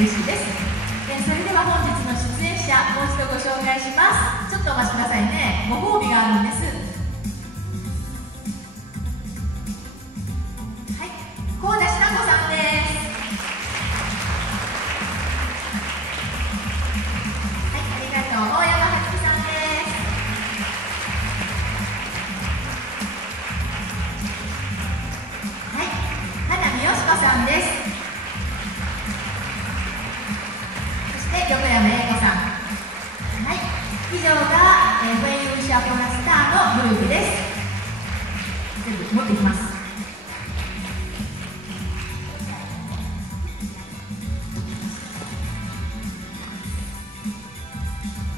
嬉しいです。それでは本日の出演者、もう一度ご紹介します。ちょっとお待ちくださいね。ご褒美があるんです。はい、幸田しな子さんです。はい、ありがとう。大山はつきさんです。はい、花見よしこさんです。横山英子さん。はい、以上がフェイユーシャフォナスターのグループです。全部持ってきます。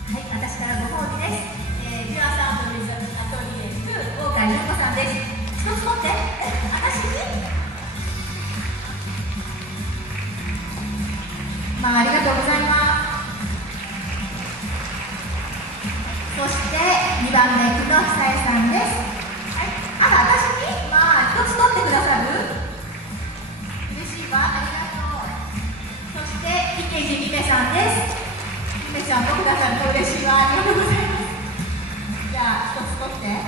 はい、私からご褒美です。ビュアサンドウィズアトリエ2大川優子さんです。一つ持って。私に。まあ、ありがとうございます。そして2番目、久野久恵さんです。はい、あら、私に、まあ、1つ取ってくださる？嬉しいわ、ありがとう。そして、池地美芽さんです。美芽ちゃんもくださると嬉しいわ、ありがとうございます。じゃあ、1つ取って。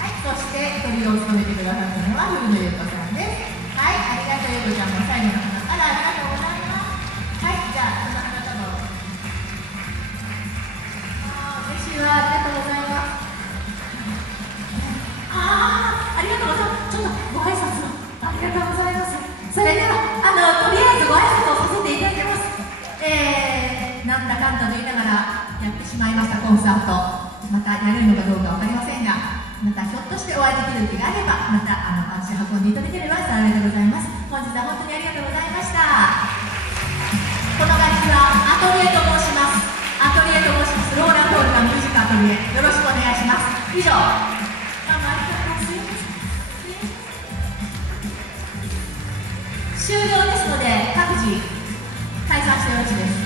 はい、そして、トリを務めてくださったのは古野優子さんです。はい、ありがとう、優子ちゃんも最後の花からありがとうございます。はい、じゃあ、この花束を。嬉しいわ、ありがとうございます。ありがとうございます。ちょっとご挨拶をありがとうございます。それでは、とりあえずご挨拶をさせていただきます。なんだかんだと言いながらやってしまいましたコンサート。またやるのかどうか分かりませんが、またひょっとしてお会いできる気があれば、また足運んでいただければ幸いでございます。本日は本当にありがとうございました。この楽器はアトリエと申します。アトリエと申します。ローラン・ホールがミュージックアトリエ、よろしくお願いします。以上。終了ですので、各自解散してよろしいです。